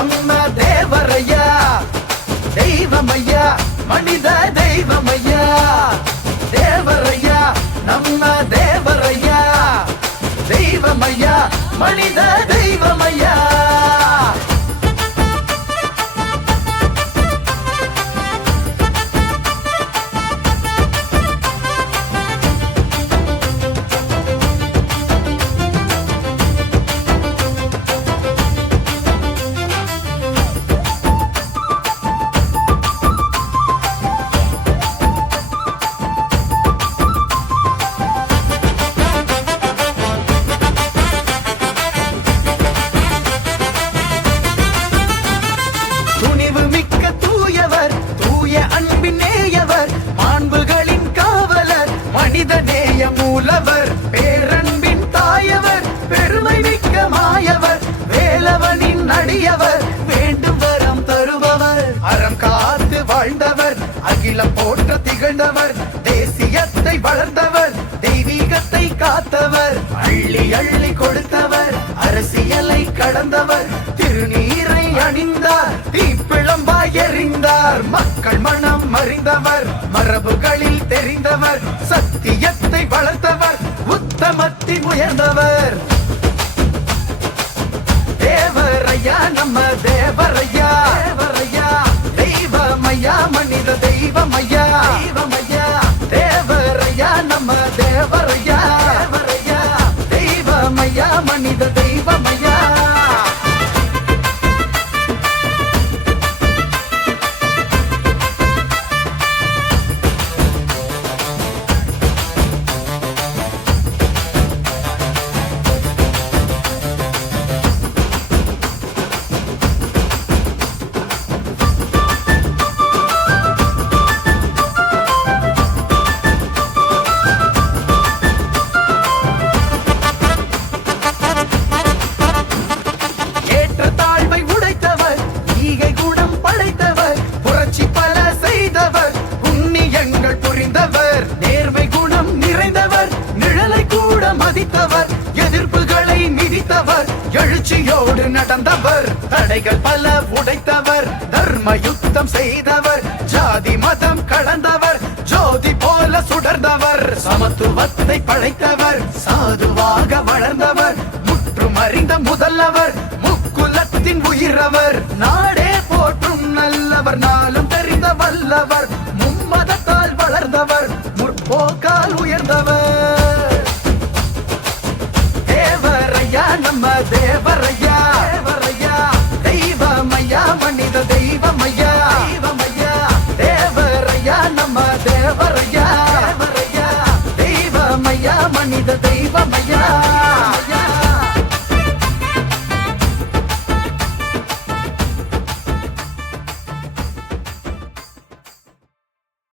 நம்ம தேவரையா, தெய்வமையா, மனித தெய்வமையா. தேவரையா, நம்ம தேவரையா, தெய்வமையா, மனித தெய்வமையா. துணிவு மிக்க தூயவர், தூய அன்பின் நேயவர், மாண்புகளின் காவலர், மனித நேய மூலவர், பேரன்பின் தாயவர், பெருமை மிக்க மாயவர், வேலவனின் அடியவர், வேண்டும் வரம் தருபவர், அறம் காத்து வாழ்ந்தவர், அகிலம் போற்ற திகழ்ந்தவர், தேசியத்தை வளர்ந்தவர், தெய்வீகத்தை காத்தவர், அள்ளி அள்ளி கொடுத்தவர், அரசியலை கடந்தவர், திருநீரை அணிந்தார், தீப்பிழம்பாய் எறிந்தார், மக்கள் மனம் அறிந்தவர், மரபுகளில் தெரிந்தவர், சத்தியத்தை வளர்த்தவர், உத்தமத்தின் உயர்ந்தவர். தேவரையா, நம்ம தேவரையா, தேவரையா, தெய்வமையா, மனித தெய்வமையா, தெய்வமையா. தேவரையா, நம்ம தேவரையா, தேவரையா, தெய்வமையா, மனித தெய்வமையா. எதிர்ப்புகளை மிதித்தவர், எழுச்சியோடு நடந்தவர், தடைகள் பல உடைத்தவர், தர்ம யுத்தம் செய்தவர், ஜாதி மதம் கலந்தவர், ஜோதி போல சுடர்ந்தவர், சமத்துவத்தை படைத்தவர், சாதுவாக வளர்ந்தவர், முற்றும் அறிந்த முதல்வர், முக்குலத்தின் உயிரவர், நாடே போற்றும் நல்லவர், நாளும் தெரிந்த வல்லவர், மும்மதத்தால் வளர்ந்தவர், முற்போக்கால் உயர்ந்தவர்.